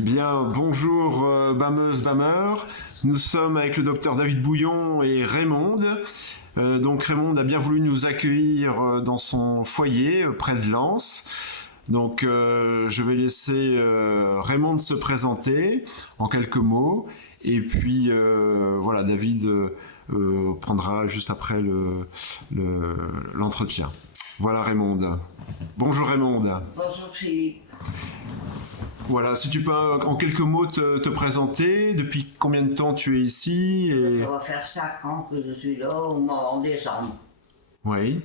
Bien, bonjour Bameuse, Bameur. Nous sommes avec le docteur David Bouillon et Raymond. Donc Raymond a bien voulu nous accueillir dans son foyer près de Lens. Donc je vais laisser Raymond se présenter en quelques mots. Et puis voilà, David prendra juste après l'entretien. Voilà Raymond. Bonjour Raymond. Bonjour Philippe. Voilà, si tu peux en quelques mots te présenter, depuis combien de temps tu es ici et... Ça va faire 5 ans que je suis là, au mois en décembre. Oui.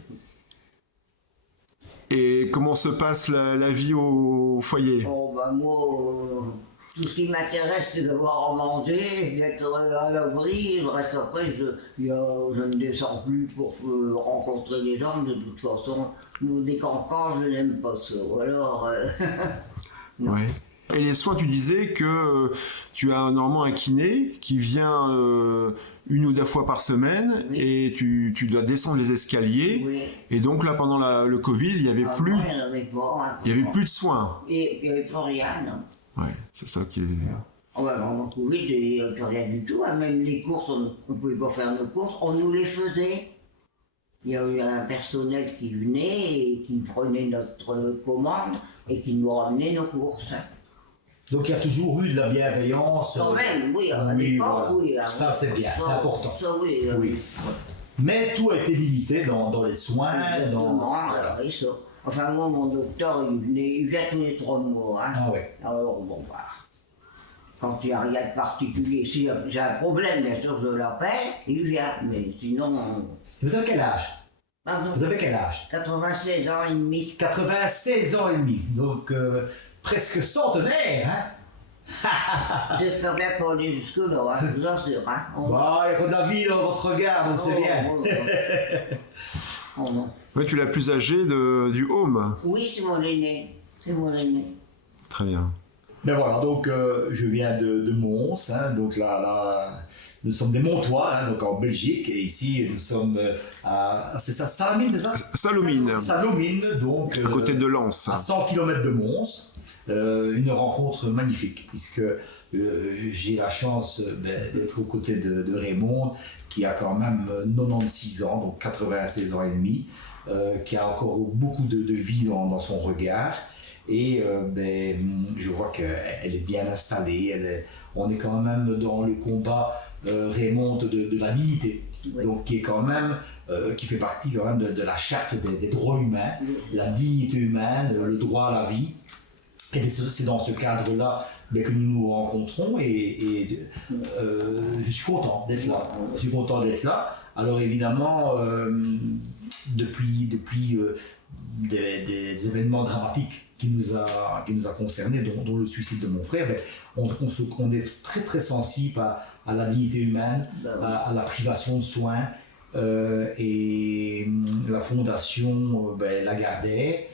Et comment se passe la vie au foyer? Oh ben moi, tout ce qui m'intéresse c'est d'avoir à manger, d'être à l'abri, le reste après je ne descends plus pour rencontrer les gens, de toute façon, des cancans je n'aime pas ça, alors... Oui. Et les soins, tu disais que tu as normalement un kiné qui vient une ou deux fois par semaine, oui. Et tu dois descendre les escaliers. Oui. Et donc là, pendant le Covid, il n'y avait plus. Il y avait plus de soins. Il n'y avait plus rien. Oui, c'est ça qui est. Oh ben, pendant le Covid, il n'y avait plus rien du tout. Hein. Même les courses, on ne pouvait pas faire nos courses, on nous les faisait. Il y a eu un personnel qui venait et qui prenait notre commande et qui nous ramenait nos courses. Donc il y a toujours eu de la bienveillance. Quand même, oui, à l'époque, voilà. Oui. Ça c'est bien, c'est important. Ça oui. Oui. Mais tout a été limité dans les soins. Voilà. Ça. Enfin moi, mon docteur, il vient tous les 3 mois. Hein. Ah ouais. Alors bon, voilà. Quand il n'y a rien de particulier, si j'ai un problème, bien sûr, je l'appelle, il vient. Mais sinon... Vous avez quel âge? Pardon? Vous avez quel âge? 96 ans et demi. 96 ans et demi, donc presque centenaire, hein? J'espère bien qu'on est jusque-là, hein, je vous assure. Hein. Bah, il y a que de la vie dans votre regard, donc c'est bien. Non. Oui, tu es la plus âgée du home. Oui, c'est mon aîné. C'est mon aîné. Très bien. Ben voilà, donc je viens de Mons, hein, donc là, nous sommes des Montois, hein, donc en Belgique, et ici nous sommes à, c'est ça, Salamine, c'est ça? Salomine. Salomine, donc à côté de Lens. À 100 km de Mons. Une rencontre magnifique, puisque j'ai la chance d'être aux côtés de Raymond, qui a quand même 96 ans, donc 96 ans et demi, qui a encore beaucoup de vie dans son regard. Et je vois qu'elle est bien installée, on est quand même dans le combat Raymond de la dignité, oui. Donc qui est quand même qui fait partie quand même de la charte des droits humains, oui. La dignité humaine, le droit à la vie. Et c'est dans ce cadre-là que nous nous rencontrons et je suis content d'être là. Alors évidemment, depuis des événements dramatiques qui nous a concernés, dont le suicide de mon frère, on est très très sensible à la dignité humaine, à la privation de soins, et la fondation Lagardère,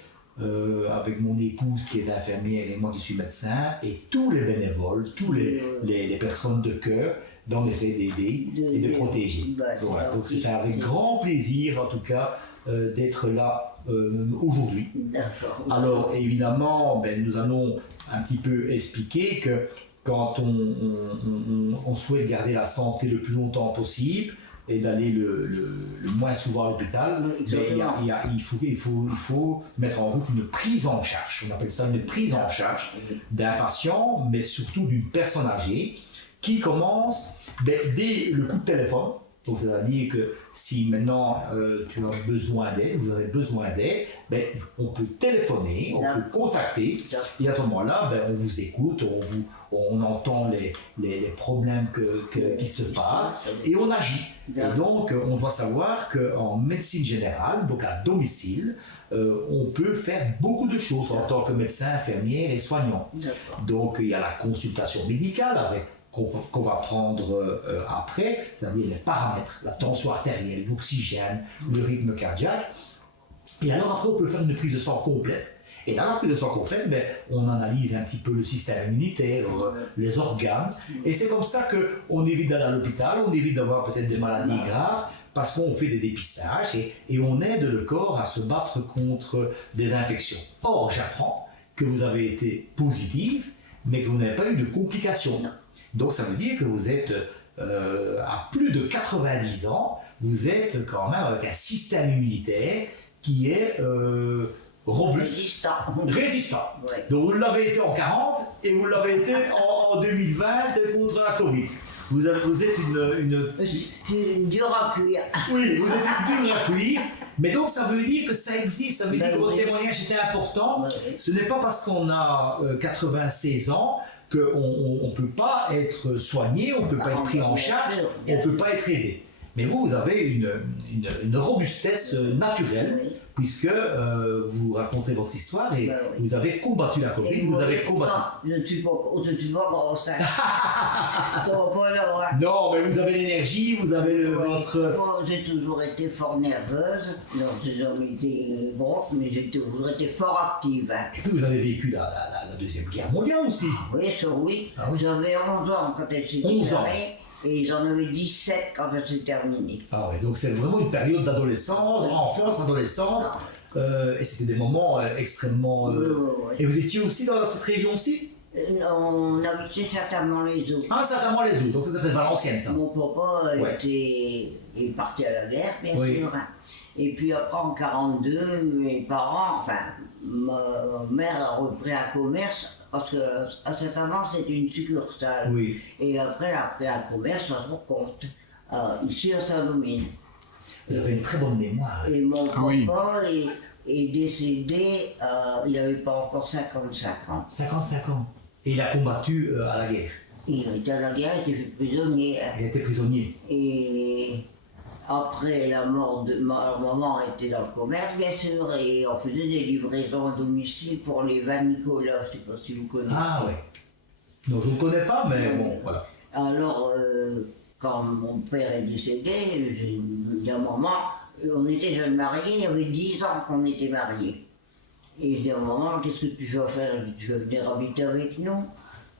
avec mon épouse qui est infirmière et moi qui suis médecin, et tous les bénévoles, tous les personnes de cœur, on essaie d'aider et de protéger. Voilà. Donc c'est avec grand plaisir en tout cas d'être là aujourd'hui. Alors évidemment, nous allons un petit peu expliquer que quand on souhaite garder la santé le plus longtemps possible et d'aller le moins souvent à l'hôpital, il faut mettre en route une prise en charge. On appelle ça une prise en charge d'un patient, mais surtout d'une personne âgée, qui commence dès le coup de téléphone. Donc c'est-à-dire que si maintenant tu as besoin d'aide, vous avez besoin d'aide, on peut téléphoner, on peut contacter, et à ce moment-là, on vous écoute, on entend les problèmes qui se passent et on agit. Et donc on doit savoir qu'en médecine générale, donc à domicile, on peut faire beaucoup de choses en tant que médecin, infirmière et soignant. Donc il y a la consultation médicale qu'on va prendre après, c'est-à-dire les paramètres, la tension artérielle, l'oxygène, le rythme cardiaque. Et alors après, on peut faire une prise de sang complète. Et dans la prise de sang complète, on analyse un petit peu le système immunitaire, les organes. Et c'est comme ça qu'on évite d'aller à l'hôpital, on évite d'avoir peut-être des maladies graves, parce qu'on fait des dépistages et on aide le corps à se battre contre des infections. Or, j'apprends que vous avez été positive mais que vous n'avez pas eu de complications. Non. Donc ça veut dire que vous êtes à plus de 90 ans, vous êtes quand même avec un système immunitaire qui est robuste, résistant. Ouais. Donc vous l'avez été en 40 et vous l'avez été en 2020 contre la Covid. Vous êtes une dure à cuire. oui, vous êtes une dure à cuire. Mais donc ça veut dire que ça existe, ça veut dire Ben que votre oui. témoignage était important. Ben oui. Ce n'est pas parce qu'on a 96 ans qu'on ne peut pas être soigné, on ne peut pas être pris en charge, on ne peut pas être aidé. Mais vous avez une robustesse naturelle, Oui. puisque vous racontez votre histoire et Ben oui. vous avez combattu la Covid, Et vous moi, avez combattu. pourtant, je ne suis pas grosse. Hein. Ça va pas là, hein. Non, mais vous avez l'énergie, vous avez votre... Moi, j'ai toujours été fort nerveuse. Non, j'ai jamais été grosse, mais j'ai toujours été fort active. Hein. Et puis vous avez vécu la Deuxième Guerre mondiale aussi. Oui, ça oui. Ah oui. J'avais 11 ans quand elle s'est 11 ans. déclarée. Et j'en avais 17 quand elle s'est terminée. Ah ouais, donc c'est vraiment une période d'adolescence, enfance, adolescence, et c'était des moments extrêmement... Oui, oui, oui. Et vous étiez aussi dans cette région-ci? On habitait certainement les eaux. Ah, certainement les eaux, donc ça fait Valenciennes, ça. Mon papa Ouais. est parti à la guerre, bien Oui. sûr. Hein. Et puis après, en 42, mes parents, enfin, ma mère a repris un commerce, parce qu'à cet avant, c'était une succursale. Oui. Et après, elle a pris un commerce à son compte, ici à Saint-Domingue. Vous avez une très bonne mémoire. Et mon papa oui. est décédé, il n'avait pas encore 55 ans. 55 ans. Et il a combattu à la guerre. Il était à la guerre, il était fait prisonnier. Hein. Il était prisonnier. Et après la mort de ma maman était dans le commerce, bien sûr, et on faisait des livraisons à domicile pour les vins Nicolas, je ne sais pas si vous connaissez. Ah ouais. Non, je ne connais pas, mais bon, voilà. Alors, quand mon père est décédé, j'ai dit à maman, on était jeunes mariés, il y avait 10 ans qu'on était mariés. Et je dis à maman, qu'est-ce que tu veux faire? Elle dit, tu veux venir habiter avec nous?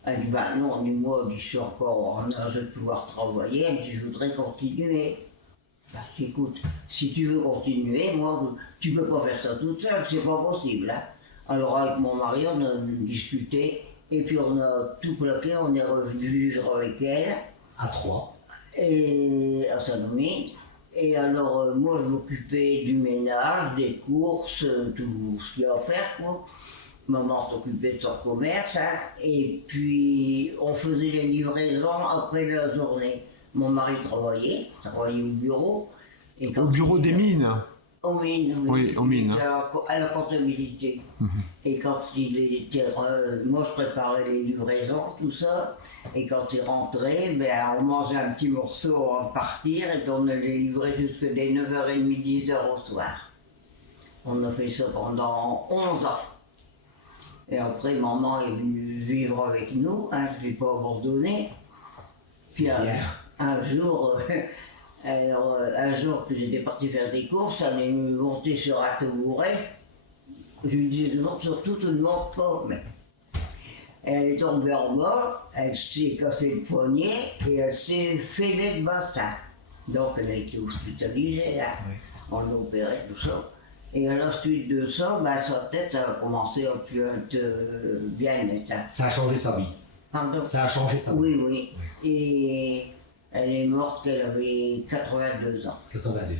Elle dit, ben non, dis-moi, je suis encore en âge de pouvoir travailler. Elle dit, je voudrais continuer. Ben, écoute, si tu veux continuer, moi, tu peux pas faire ça toute seule, c'est pas possible. Hein. Alors avec mon mari, on a discuté, et puis on a tout plaqué, on est revenu vivre avec elle, À 3. et à Saint-Domingue. Et alors, moi, je m'occupais du ménage, des courses, tout ce qu'il y a à faire, quoi. Maman s'occupait de son commerce, hein. Et puis on faisait les livraisons après la journée. Mon mari travaillait au bureau. Et quand Au bureau des mines. Aux mines, Oui, aux mines. À la comptabilité. Et quand il était. Moi, je préparais les livraisons, tout ça. Et quand il rentrait, ben, on mangeait un petit morceau avant de partir. Et puis on allait livrer jusqu'à des 9h30, 10h au soir. On a fait ça pendant 11 ans. Et après, maman est venue vivre avec nous. Hein, je ne l'ai pas abandonné. Puis un jour. Alors, un jour que j'étais parti faire des courses, elle est montée sur un tabouret. Je lui dis toujours, surtout, tu ne montes pas. Mais elle est tombée en bas, elle s'est cassé le poignet et elle s'est fêlée le bassin. Donc, elle a été hospitalisée, là. Oui. On l'a opéré, tout ça. Et à la suite de ça, ben, sa tête a commencé à plus être bien nette. Hein. Ça a changé sa vie. Pardon? Ça a changé sa vie. Oui, oui. Et elle est morte, elle avait 82 ans. 82 ans.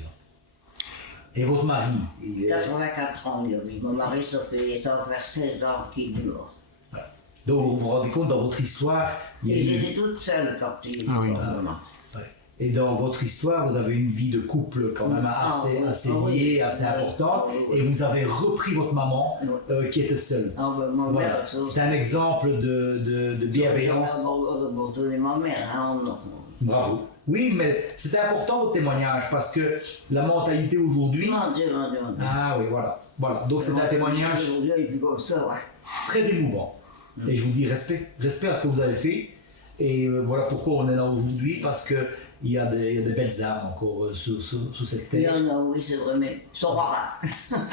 Et votre mari, il est... 84 ans, lui. Mon mari, ça va faire 16 ans qu'il est mort. Voilà. Donc vous vous rendez compte, dans votre histoire, il y a Et eu... j'étais toute seule quand il est Ah oui. mort, maman. Ouais. Et dans votre histoire, vous avez une vie de couple quand même assez liée, assez importante, et vous avez repris votre maman qui était seule. Ah, ben, ma Voilà. mère, ça. C'est un exemple de bienveillance. J'ai abandonné ma mère, hein. Bravo. Oui, mais c'était important votre témoignage parce que la mentalité aujourd'hui. Non, Dieu. Ah oui, voilà. Voilà. Donc c'est un témoignage Aujourd'hui, il est plus comme ça, ouais. très émouvant. Et je vous dis respect à ce que vous avez fait. Et voilà pourquoi on est là aujourd'hui, parce qu'il y a des belles âmes encore sous cette Il y terre. en a, oui, c'est vrai, mais ils sont rares.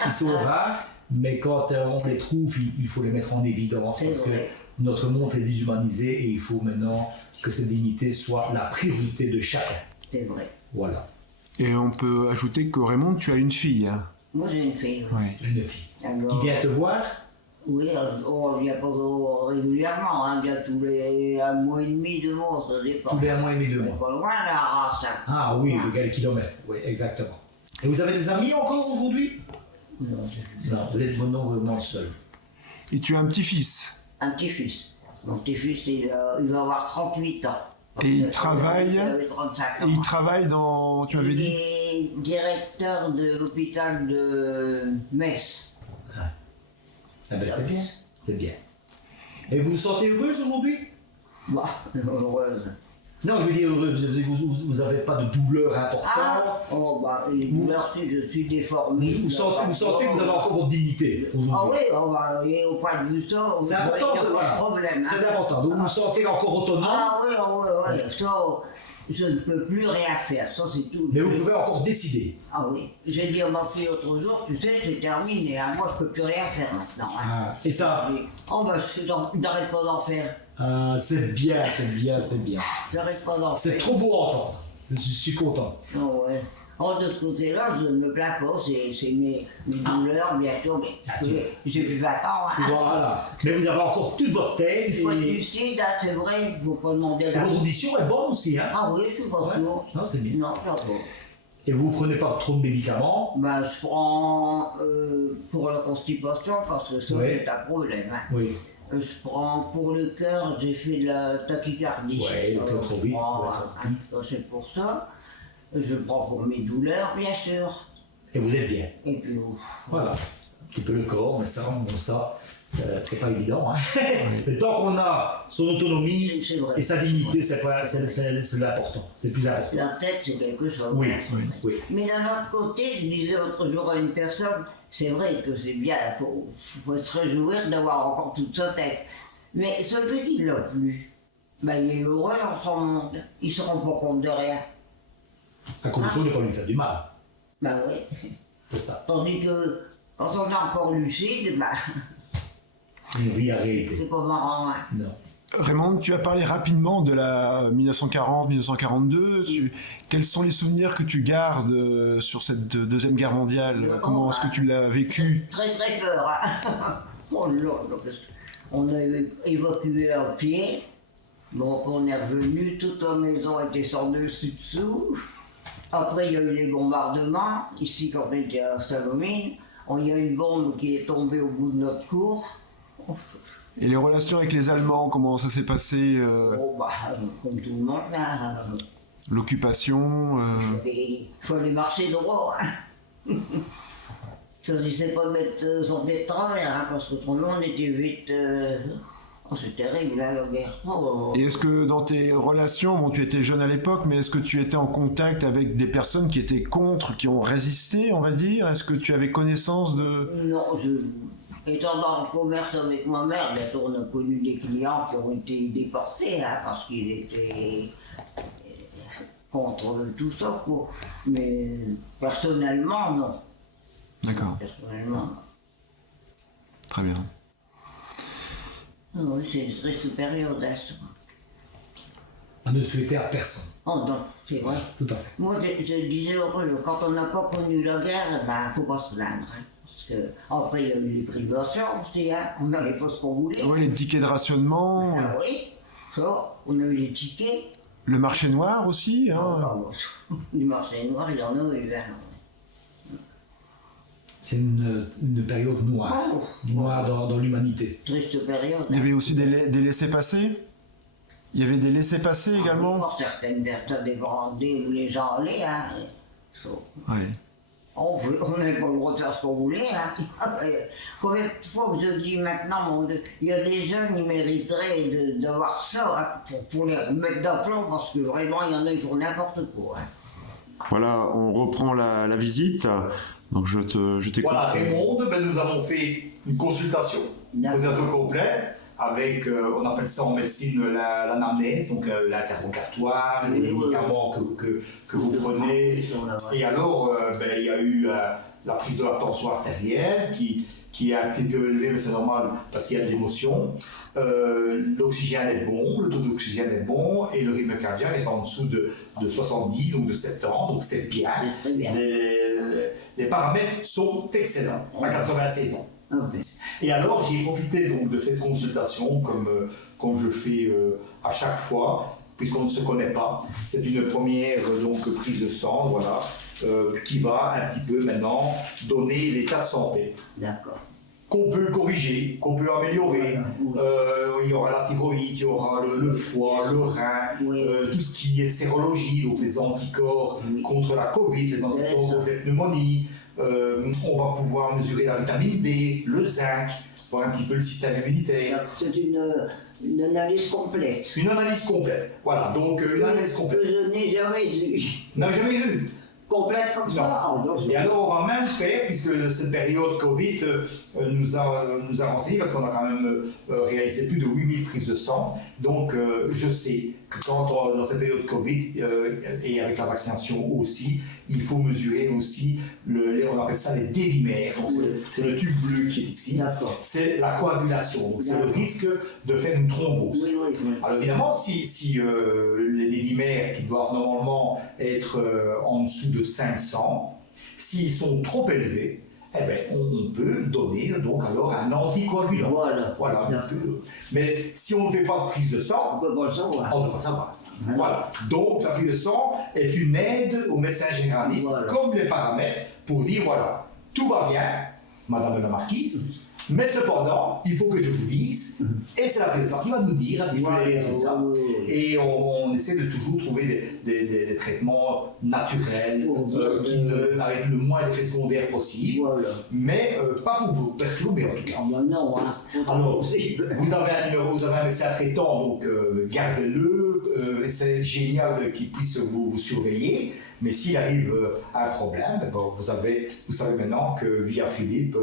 Qui sont rares, mais quand on les trouve, il faut les mettre en évidence C'est parce que vrai. notre monde est déshumanisé et il faut maintenant que cette dignité soit la priorité de chacun. C'est vrai. Voilà. Et on peut ajouter que Raymond, tu as une fille. Hein. Moi, j'ai une fille. Ouais. Une fille Alors, qui vient te voir. Oui, on revient pas régulièrement, hein, bien tous les 1 mois et demi, 2 mois, ça dépend. Tous les 1 mois et demi, 2 mois. Pas loin la race. Hein. Ah oui, le quel kilomètre, oui, exactement. Et vous avez des amis encore aujourd'hui? Non, Non, vous êtes vraiment seul. Et tu as un petit-fils. un petit-fils. Mon petit-fils, il va avoir 38 ans. Et il travaille. Il avait 35 ans. Et il travaille dans. Tu m'avais Il dit est directeur de l'hôpital de Metz. Ah ben c'est bien, c'est bien. Et vous vous sentez heureuse aujourd'hui? Bah, heureuse. Non, je veux dire heureuse, vous n'avez pas de douleur importante. Ah, oh, bah, les douleurs, si je suis déformé. Vous sentez que vous avez encore votre dignité aujourd'hui. Ah oui, on va, et au point de vue ça, C'est important, il n'y a c'est pas voilà. de problème. Hein. C'est important. Donc vous vous sentez encore autonome, Ah oui, ça, je ne peux plus rien faire, ça c'est tout. mais vous pouvez encore décider. Ah oui, j'ai dit à ma fille l'autre jour, tu sais, c'est terminé, hein. Moi je peux plus rien faire maintenant. Hein. Ah, et ça, Oh bah je n'arrête pas d'en faire, c'est bien, c'est bien, c'est bien. j'arrête pas d'en C'est faire. trop beau à entendre. Je suis content. Oh, ouais. Oh, de ce côté-là, je ne me plains pas, c'est mes douleurs, bien sûr, mais j'ai plus 20 ans. Hein. Voilà. Mais vous avez encore toute votre tête. Il faut être Et lucide, hein, c'est vrai, il ne faut pas demander la... votre audition est bonne aussi. Hein? Ah oui, je suis pas Ouais. sûre. Non, c'est bien. Non, ça va. Et vous ne prenez pas trop de médicaments. Ben, je prends pour la constipation, parce que ça, Oui. c'est un problème. Hein. Oui. Je prends pour le cœur, j'ai fait de la tachycardie. Ouais, le cœur trop je vite, prends, ouais, c'est pour ça. Je prends pour mes douleurs, bien sûr. Et vous êtes bien. Et puis, Voilà. Un petit peu le corps, mais ça, bon, ça, c'est pas évident. Hein. Mais tant qu'on a son autonomie C'est vrai. et sa dignité, c'est l'important. C'est le plus important. la tête, c'est quelque chose. Oui, hein. oui. Mais d'un autre côté, je disais l'autre jour à une personne, c'est vrai que c'est bien, il faut se réjouir d'avoir encore toute sa tête. Mais celui qui ne l'a plus, ben, il est heureux dans son monde. Il ne se rend pas compte de rien. À condition de ne pas lui faire du mal. Ben oui. C'est ça. Tandis que quand on est encore lucide, ben, Une vie à réalité. c'est pas marrant. Hein. Non. Raymond, tu as parlé rapidement de la 1940-1942. Quels sont les souvenirs que tu gardes sur cette Deuxième Guerre mondiale? Comment est-ce que tu l'as vécu? Très très peur. Hein. Oh là là, on a évacué à pied. Donc on est revenu, toute la maison était sans dessus-dessous. Après il y a eu les bombardements, ici quand on était à Salomine. Il y a une bombe qui est tombée au bout de notre cour. Et les relations avec les Allemands, comment ça s'est passé? Oh bah, comme tout le monde, hein. L'occupation Il fallait marcher droit. Hein. Ça ne s'agissait pas de mettre son pied de travers, hein, parce qu'autrement on était vite... Oh, c'est terrible, hein, la guerre. Oh. Et est-ce que dans tes relations, bon, tu étais jeune à l'époque, mais est-ce que tu étais en contact avec des personnes qui étaient contre, qui ont résisté, on va dire? Est-ce que tu avais connaissance de... Non, étant dans le commerce avec ma mère, bientôt on a connu des clients qui ont été déportés, hein, parce qu'ils étaient contre tout ça, quoi. Mais personnellement, non. D'accord, Personnellement, non. très bien. Ah oui, c'est une triste période, hein, ça. À ne souhaiter à personne. Oh non, c'est vrai. Tout à fait. Moi, je disais l'autre jour, quand on n'a pas connu la guerre, ben, faut pas se plaindre. Hein, parce que, après, il y a eu les privations aussi, hein, on n'avait pas ce qu'on voulait. Oui, les tickets de rationnement, Ah oui, ça, on a eu les tickets. le marché noir aussi. Ah, Hein. bon, du marché noir, il y en a eu. Hein. C'est une période noire. Oh. Noire dans l'humanité. Triste période. Il y avait aussi des laissés-passer. Il y avait des laissés-passer également. Pour certaines personnes débranchées où les gens allaient, hein. Ça, Ouais. on n'avait pas le droit de faire ce qu'on voulait. Hein. Combien de fois que je dis maintenant, mon Dieu, il y a des jeunes, ils mériteraient d'avoir ça hein, pour les remettre d'aplomb, parce que vraiment, il y en a, ils font n'importe quoi. Hein. Voilà, on reprend la visite. Donc je t'écoute. Voilà, Raymond, nous avons fait une consultation complète avec, on appelle ça en médecine l'anamnèse, donc l'interrogatoire, les médicaments que vous prenez. Et alors, il y a eu la prise de la tension artérielle qui est un petit peu élevée, mais c'est normal parce qu'il y a de l'émotion. L'oxygène est bon, le taux d'oxygène est bon, et le rythme cardiaque est en dessous de 70 ou de 70, donc c'est bien. C'est très bien. Les paramètres sont excellents à 96 ans. Ok. Et alors, j'ai profité donc de cette consultation, comme je fais à chaque fois, puisqu'on ne se connaît pas. C'est une première donc, prise de sang, voilà, qui va un petit peu maintenant donner l'état de santé. D'accord. Qu'on peut corriger, qu'on peut améliorer. Oui. Il y aura la thyroïde, il y aura le foie, le rein, Oui. tout ce qui est sérologie, donc les anticorps Oui. contre la Covid, les anticorps contre les pneumonies. On va pouvoir mesurer la vitamine D, le zinc, voir un petit peu le système immunitaire. C'est une analyse complète. Une analyse complète. Voilà, donc une analyse complète. Que je n'ai jamais vue. N'a jamais vu. Complète comme ça. Et alors, on va même faire, puisque cette période Covid nous a renseigné, parce qu'on a quand même réalisé plus de 8000 prises de sang. Donc, je sais que dans cette période Covid, et avec la vaccination aussi, il faut mesurer aussi, on appelle ça les dédimères. Donc, c'est le tube bleu qui est ici. C'est la coagulation. Donc, c'est le risque de faire une thrombose. Oui, oui, oui. Alors évidemment, si les dédimères qui doivent normalement être en dessous de 500, s'ils sont trop élevés, eh ben, on peut donner donc alors un anticoagulant. Voilà. Mais si on ne fait pas de prise de sang, On peut pas le savoir. on ne peut pas savoir. Voilà. Donc la prise de sang est une aide au médecin généraliste, comme les paramètres, pour dire voilà, tout va bien, madame la marquise, mais cependant, il faut que je vous dise, et c'est la prise de sang qui va nous dire un petit peu les résultats. Et on essaie de toujours trouver des traitements naturels, avec le moins d'effets secondaires possible, mais pas pour vous perturber en tout cas. Non, hein. Alors, vous avez un numéro, vous avez un médecin traitant, donc gardez-le, c'est génial qu'il puisse vous surveiller. Mais s'il arrive à un problème, bon, vous savez maintenant que via Philippe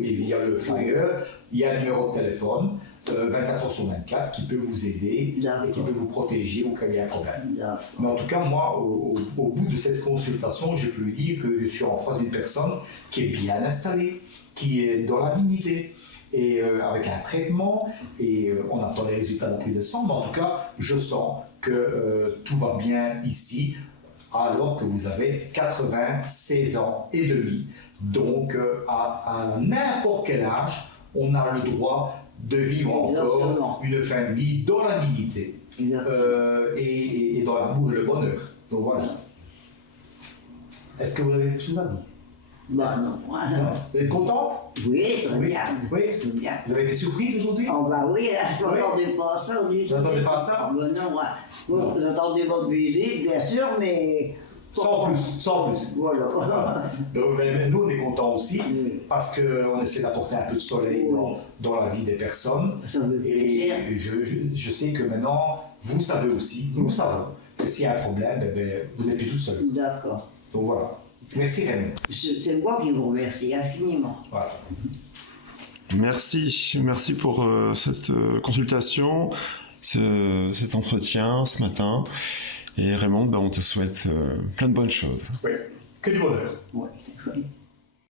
et via le flyer, il y a un numéro de téléphone 24 heures sur 24 qui peut vous aider et qui peut vous protéger au cas où il y a un problème. Mais en tout cas, moi, au bout de cette consultation, je peux dire que je suis en face d'une personne qui est bien installée, qui est dans la dignité. Et avec un traitement, et on attend les résultats de la prise de sang, mais en tout cas, je sens que tout va bien ici, alors que vous avez 96 ans et demi. Donc, à n'importe quel âge, on a le droit de vivre encore une fin de vie dans la dignité et dans l'amour et le bonheur. Donc voilà. Est-ce que vous avez quelque chose à dire? Bah non. Non. Vous êtes content? Oui, très bien. Oui. Très bien. Vous avez été surprise aujourd'hui? Oh bah oui, je m'attendais pas à ça. Vous n'attendez pas à ça? Bah non, j'attendais votre visite, bien sûr, mais... Sans plus. Voilà. Donc, nous, on est contents aussi, parce qu'on essaie d'apporter un peu de soleil dans la vie des personnes. Et je sais que maintenant, vous savez aussi, nous savons, que s'il y a un problème, vous n'êtes plus tout seul. D'accord. Donc voilà. Merci Raymond. C'est moi qui vous remercie infiniment. Voilà. Merci pour cette consultation, cet entretien ce matin. Et Raymond, on te souhaite plein de bonnes choses. Oui, que du bonheur. Ouais.